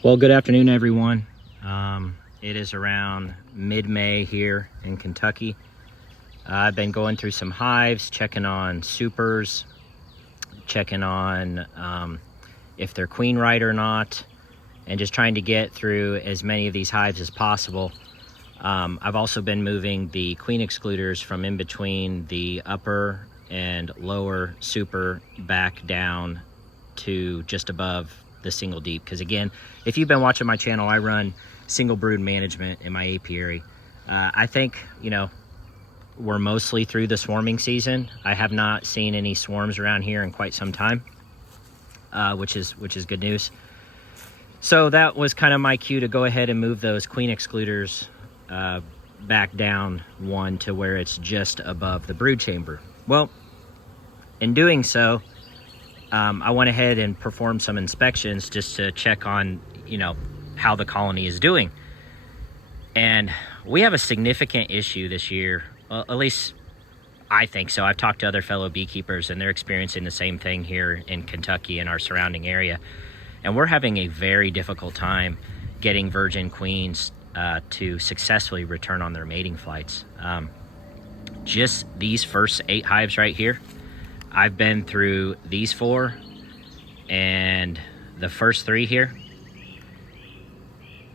Well, good afternoon, everyone. It is around mid-May here in Kentucky. I've been going through some hives, checking on supers, checking on if they're queen right or not, and just trying to get through as many of these hives as possible. I've also been moving the queen excluders from in between the upper and lower super back down to just above the single deep, because again, if you've been watching my channel, I run single brood management in my apiary. I think, you know, we're mostly through the swarming season. I have not seen any swarms around here in quite some time, which is good news. So that was kind of my cue to go ahead and move those queen excluders back down one to where it's just above the brood chamber. Well, in doing so, I went ahead and performed some inspections just to check on, you know, how the colony is doing. And we have a significant issue this year. Well, at least I think so. I've talked to other fellow beekeepers and they're experiencing the same thing here in Kentucky and our surrounding area. And we're having a very difficult time getting virgin queens to successfully return on their mating flights. Just these first 8 hives right here, I've been through these 4 and the first 3 here.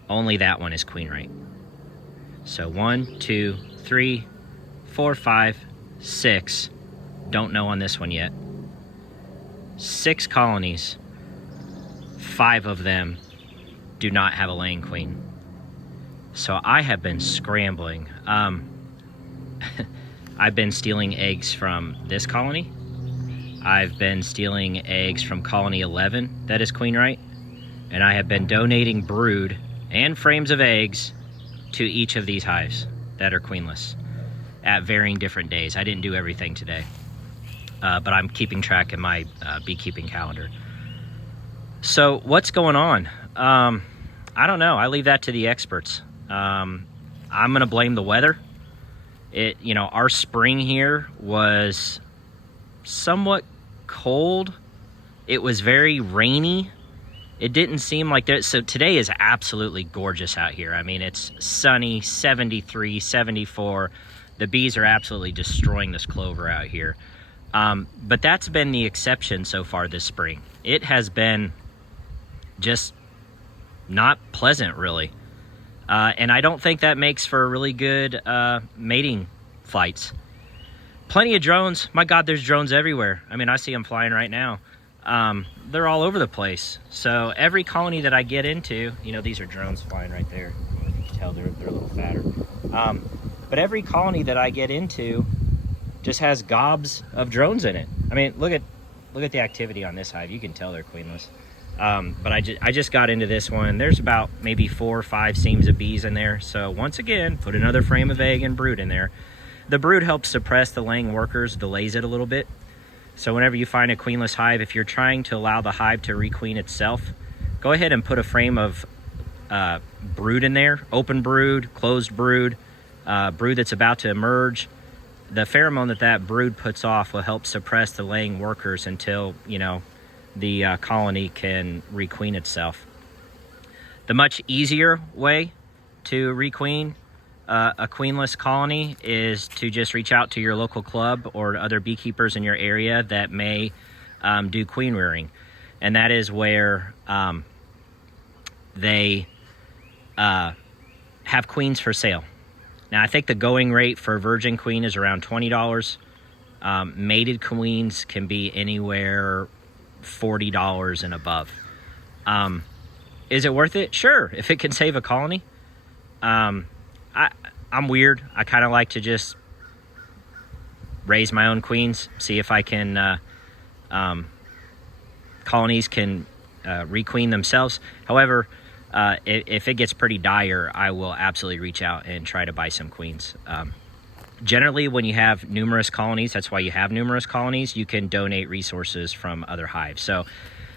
Only that one is queen right. So 1, 2, 3, 4, 5, 6. Don't know on this one yet. 6 colonies. 5 of them do not have a laying queen. So I have been scrambling. I've been stealing eggs from this colony. I've been stealing eggs from colony 11 that is queen right, and I have been donating brood and frames of eggs to each of these hives that are queenless at varying different days. I didn't do everything today, but I'm keeping track in my beekeeping calendar. So what's going on? I don't know. I leave that to the experts. I'm gonna blame the weather. You know, our spring here was somewhat cold. It was very rainy. It didn't seem like that. So today is absolutely gorgeous out here. I mean, it's sunny, 73, 74. The bees are absolutely destroying this clover out here. But that's been the exception so far this spring. It has been just not pleasant, really. And I don't think that makes for really good mating flights. Plenty of drones. My God, there's drones everywhere. I mean, I see them flying right now. They're all over the place. So every colony that I get into, you know, these are drones flying right there. You can tell they're a little fatter. But every colony that I get into just has gobs of drones in it. I mean, look at the activity on this hive. You can tell they're queenless. But I just got into this one. There's about maybe 4 or 5 seams of bees in there. So once again, put another frame of egg and brood in there. The brood helps suppress the laying workers, delays it a little bit. So whenever you find a queenless hive, if you're trying to allow the hive to requeen itself, go ahead and put a frame of brood in there, open brood, closed brood, brood that's about to emerge. The pheromone that brood puts off will help suppress the laying workers until, you know, the colony can requeen itself. The much easier way to requeen a queenless colony is to just reach out to your local club or other beekeepers in your area that may do queen rearing. And that is where they have queens for sale. Now, I think the going rate for a virgin queen is around $20. Mated queens can be anywhere $40 and above. Is it worth it? Sure, if it can save a colony. I'm weird. I kind of like to just raise my own queens, see if I can colonies can requeen themselves. However, if it gets pretty dire, I will absolutely reach out and try to buy some queens. Generally, when you have numerous colonies, that's why you have numerous colonies, you can donate resources from other hives. So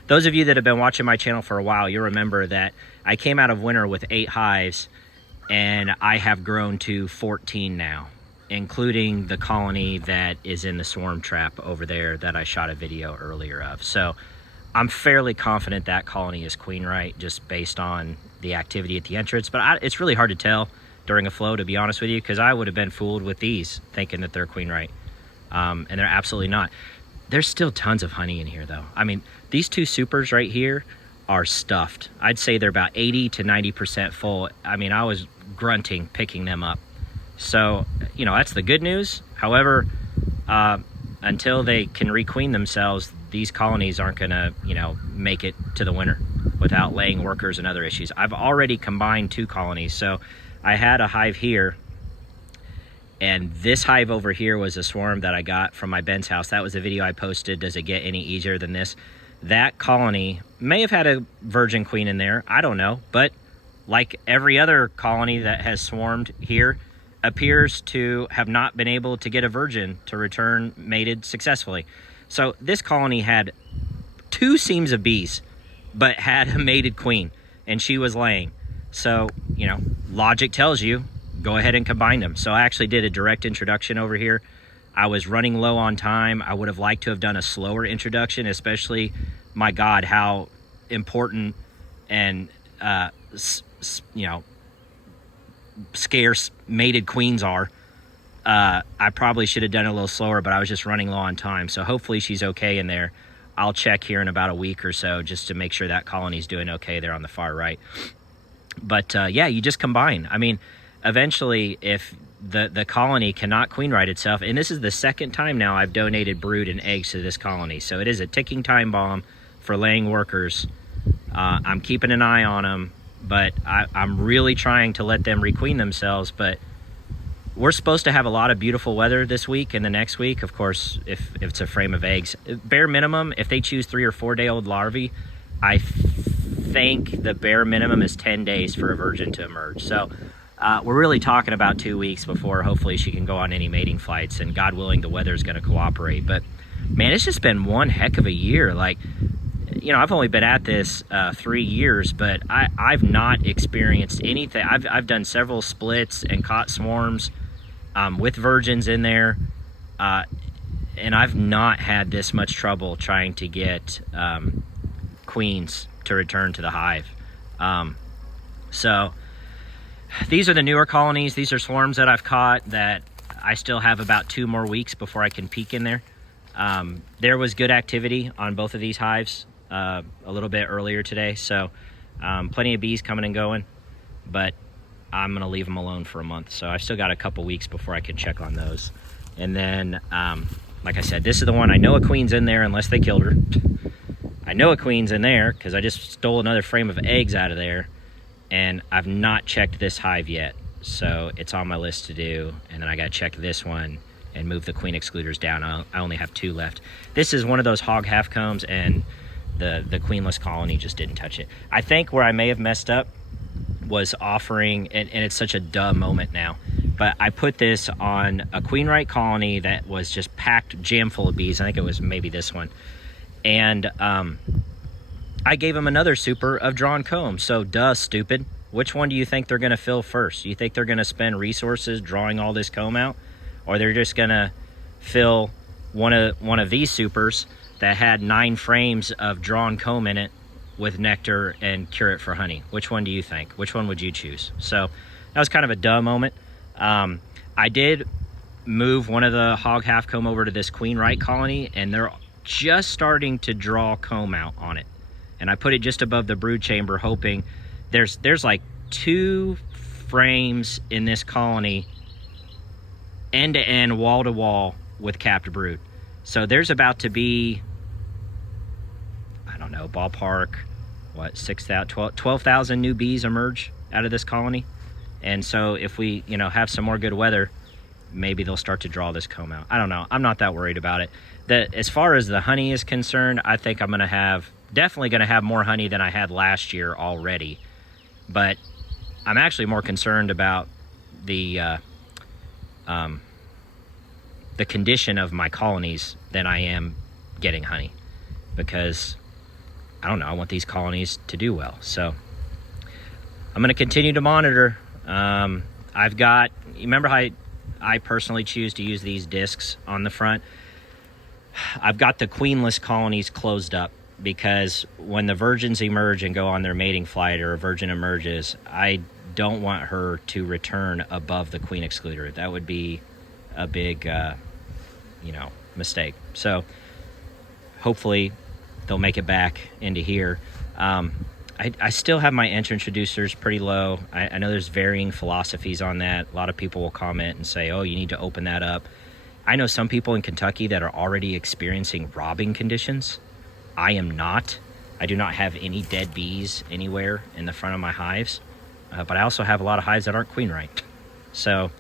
those of you that have been watching my channel for a while, you'll remember that I came out of winter with 8 hives, and I have grown to 14 now, including the colony that is in the swarm trap over there that I shot a video earlier of. So I'm fairly confident that colony is queen right, just based on the activity at the entrance. But it's really hard to tell during a flow, to be honest with you, because I would have been fooled with these thinking that they're queen right. And they're absolutely not. There's still tons of honey in here, though. I mean, these two supers right here are stuffed. I'd say they're about 80 to 90% full. I mean, I was grunting picking them up. So, you know, that's the good news. However, until they can requeen themselves, these colonies aren't gonna, you know, make it to the winter without laying workers and other issues. I've already combined 2 colonies. So I had a hive here, and this hive over here was a swarm that I got from my Ben's house. That was the video I posted. Does it get any easier than this? That colony may have had a virgin queen in there. I don't know. But like every other colony that has swarmed here, appears to have not been able to get a virgin to return mated successfully. So this colony had 2 seams of bees, but had a mated queen, and she was laying. So, you know, logic tells you, go ahead and combine them. So I actually did a direct introduction over here. I was running low on time. I would have liked to have done a slower introduction, especially, my God, how important and, you know, scarce mated queens are. I probably should have done it a little slower, but I was just running low on time. So hopefully she's okay in there. I'll check here in about a week or so just to make sure that colony's doing okay there on the far right. But yeah, you just combine. I mean, eventually, if the colony cannot queen right itself, and this is the 2nd time now I've donated brood and eggs to this colony, so it is a ticking time bomb for laying workers. I'm keeping an eye on them, but I'm really trying to let them requeen themselves. But we're supposed to have a lot of beautiful weather this week and the next week, of course, if it's a frame of eggs. Bare minimum, if they choose 3 or 4 day old larvae, I think the bare minimum is 10 days for a virgin to emerge. So we're really talking about 2 weeks before hopefully she can go on any mating flights, and God willing, the weather's going to cooperate. But man, it's just been one heck of a year. Like, you know, I've only been at this 3 years, but I've not experienced anything. I've done several splits and caught swarms with virgins in there, and I've not had this much trouble trying to get queens to return to the hive. So these are the newer colonies. These are swarms that I've caught that I still have about 2 more weeks before I can peek in there. There was good activity on both of these hives a little bit earlier today, so plenty of bees coming and going, but I'm gonna leave them alone for a month. So I've still got a couple weeks before I can check on those. And then, like I said, this is the one I know a queen's in there unless they killed her. I know a queen's in there because I just stole another frame of eggs out of there, and I've not checked this hive yet. So it's on my list to do. And then I gotta check this one and move the queen excluders down. I only have 2 left. This is one of those hog half combs, and the queenless colony just didn't touch it. I think where I may have messed up was offering, and it's such a dumb moment now, but I put this on a queen right colony that was just packed jam full of bees. I think it was maybe this one. And I gave them another super of drawn comb. So duh, stupid. Which one do you think they're gonna fill first? You think they're gonna spend resources drawing all this comb out? Or they're just gonna fill one of these supers that had 9 frames of drawn comb in it with nectar and cure it for honey? Which one do you think? Which one would you choose? So that was kind of a duh moment. I did move one of the hog half comb over to this queen right colony, and they're just starting to draw comb out on it. And I put it just above the brood chamber, hoping there's like 2 frames in this colony, end to end, wall to wall, with capped brood. So there's about to be, I don't know, ballpark, what, 12,000 new bees emerge out of this colony. And so if we, you know, have some more good weather, maybe they'll start to draw this comb out. I don't know. I'm not that worried about it. As far as the honey is concerned, I think I'm definitely going to have more honey than I had last year already. But I'm actually more concerned about the condition of my colonies than I am getting honey, because I don't know, I want these colonies to do well. So I'm going to continue to monitor. I've got, remember how I personally choose to use these discs on the front? I've got the queenless colonies closed up. because when the virgins emerge and go on their mating flight, or a virgin emerges, I don't want her to return above the queen excluder. That would be a big, mistake. So hopefully they'll make it back into here. I still have my introducers pretty low. I know there's varying philosophies on that. A lot of people will comment and say, oh, you need to open that up. I know some people in Kentucky that are already experiencing robbing conditions. I am not. I do not have any dead bees anywhere in the front of my hives, but I also have a lot of hives that aren't queen right. So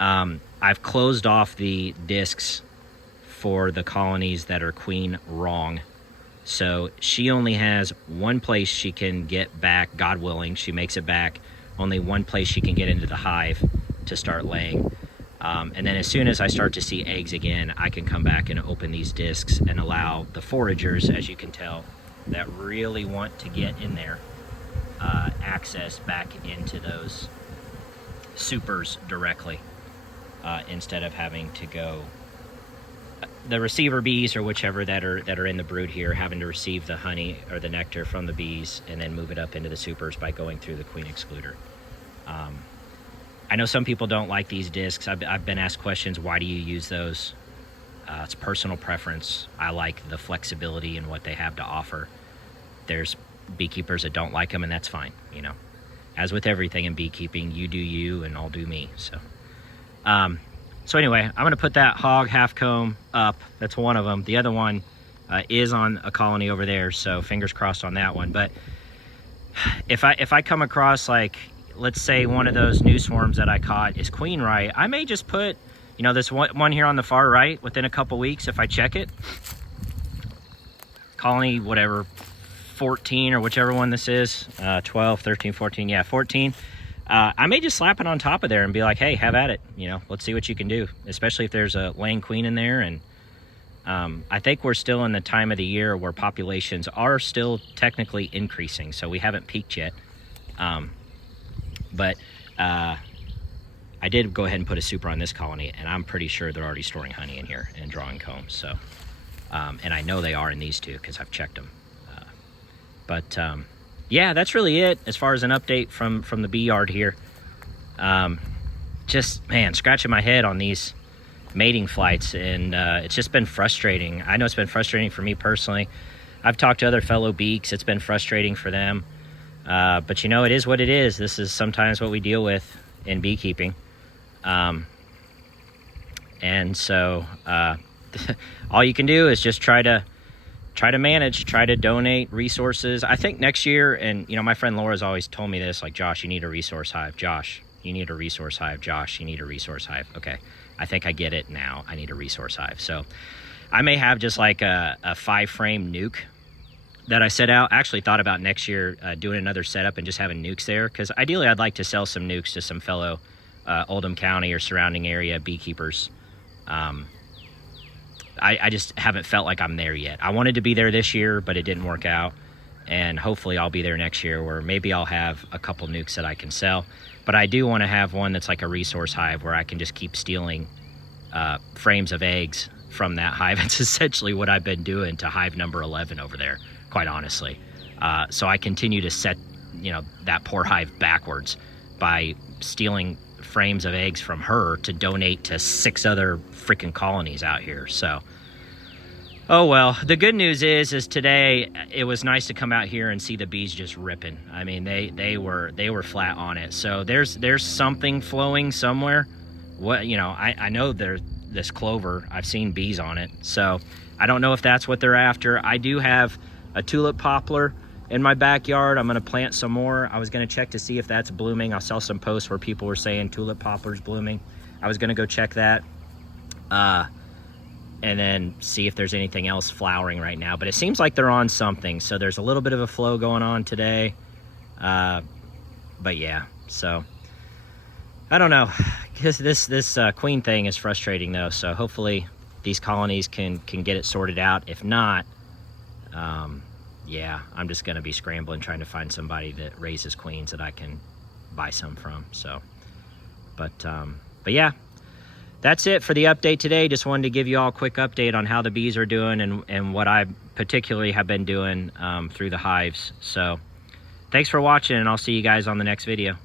I've closed off the discs for the colonies that are queen wrong. So she only has one place she can get back, God willing, she makes it back, only one place she can get into the hive to start laying. And then as soon as I start to see eggs again, I can come back and open these discs and allow the foragers, as you can tell, that really want to get in there, access back into those supers directly, instead of having to go, the receiver bees or whichever that are in the brood here, having to receive the honey or the nectar from the bees and then move it up into the supers by going through the queen excluder. I know some people don't like these discs. I've been asked questions, why do you use those? It's personal preference. I like the flexibility and what they have to offer. There's beekeepers that don't like them, and that's fine. As with everything in beekeeping, you do you and I'll do me. So anyway, I'm gonna put that hog half comb up. That's one of them. The other one is on a colony over there, so fingers crossed on that one. But if I come across, like, let's say one of those new swarms that I caught is queen right, I may just put, this one here on the far right, within a couple weeks, if I check it, colony, whatever, 14 or whichever one this is, 12, 13, 14, yeah, 14. I may just slap it on top of there and be like, hey, have at it. Let's see what you can do, especially if there's a laying queen in there. And I think we're still in the time of the year where populations are still technically increasing, so we haven't peaked yet. But I did go ahead and put a super on this colony, and I'm pretty sure they're already storing honey in here and drawing combs. So, and I know they are in these two because I've checked them. Yeah, that's really it as far as an update from the bee yard here. Just, man, scratching my head on these mating flights, and it's just been frustrating. I know it's been frustrating for me personally. I've talked to other fellow beaks. It's been frustrating for them. But it is what it is. This is sometimes what we deal with in beekeeping. And so all you can do is just try to manage, try to donate resources. I think next year, and my friend Laura's always told me this, like, Josh, you need a resource hive. Josh, you need a resource hive. Josh, you need a resource hive. Okay, I think I get it now. I need a resource hive. So I may have just like a 5-frame nuke that I set out. I actually thought about next year doing another setup and just having nukes there, because ideally I'd like to sell some nukes to some fellow Oldham County or surrounding area beekeepers. I just haven't felt like I'm there yet. I wanted to be there this year, but it didn't work out. And hopefully I'll be there next year, where maybe I'll have a couple nukes that I can sell. But I do want to have one that's like a resource hive where I can just keep stealing frames of eggs from that hive. It's essentially what I've been doing to hive number 11 over there, quite honestly. So I continue to set, that poor hive backwards by stealing frames of eggs from her to donate to 6 other freaking colonies out here. So, oh well. The good news is today it was nice to come out here and see the bees just ripping. I mean, they were flat on it. So there's something flowing somewhere. What, I know there's this clover. I've seen bees on it. So I don't know if that's what they're after. I do have a tulip poplar in my backyard. I'm going to plant some more. I was going to check to see if that's blooming. I'll sell some posts where people were saying tulip poplar's blooming. I was going to go check that and then see if there's anything else flowering right now. But it seems like they're on something. So there's a little bit of a flow going on today. But yeah, so I don't know. This queen thing is frustrating though. So hopefully these colonies can get it sorted out. If not, yeah, I'm just going to be scrambling trying to find somebody that raises queens that I can buy some from. So, but yeah, that's it for the update today. Just wanted to give you all a quick update on how the bees are doing and what I've particularly have been doing through the hives. So thanks for watching, and I'll see you guys on the next video.